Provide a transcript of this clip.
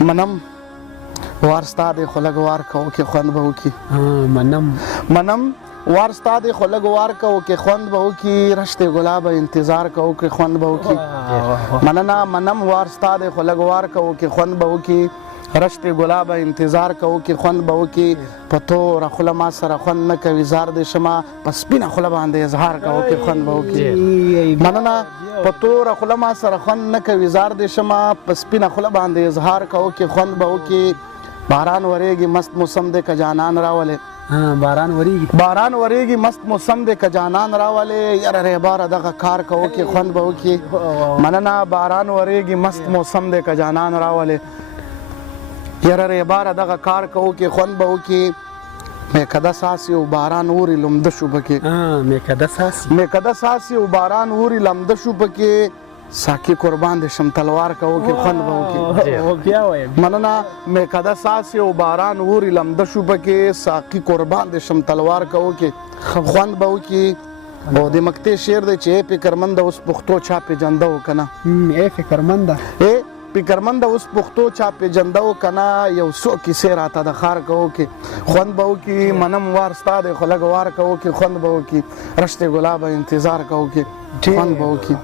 منم وار ستا دی خو لږ وار کوو کې خوند به وکړي. منم وار ستا دی خو لږ وار کوو کې خوند به وکړي. رشت ګلابه انتظار کوو کې خوند به وکړي. مننه منم وار ستا دی خو لږ وار کوو کې خوند به وکړي. رشت ګلابه انتظار کوو کې خوند به وکړي. په توره خوله ما سره خوند نه کوي زار دې شمه په سپینه خوله باندې اظهار کوو کې خوند به وکړي. مننه په توره خوله ما سره خوند نه کوي زار دې شمه په سپینه خوله باندې اظهار کوو کې خوند به وکړي. باران وریږي مست موسم دی که جانان راولې. باران وریږي مست موسم دی که جانان راولې. یاره ریباره دغه کار کوو کې خوند به وکړي. مننه باران وریږي مست موسم دی که جانان راولې. یاره ریباره دغه کار کوو کې خوند به وکړي. میکده ساسی و باران اوري لمده شو پکې. میکده ساسی و باران اوري لمده شو پکې. ساقي قربان دې شم تلوار کوو کې خوند به وکړي. مننه میکده ساسی و باران اوري لمده شو پکې. ساقي قربان دې شم تلوار کوو کې خوند به وکړي. او د مکتې شعر دی چې ای فکرمنده اوس پښتو چا پېژنده و که نه. ای فکرمنده اوس پښتو چا پېژنده و که نه. یو څو کیسې راته د ښار کوو کې خوند به وکړي. منم وار ستا دی خو لږ وار کوو کې خوند به وکړي. رشت ګلابه انتظار کوو کې خوند به وکړي.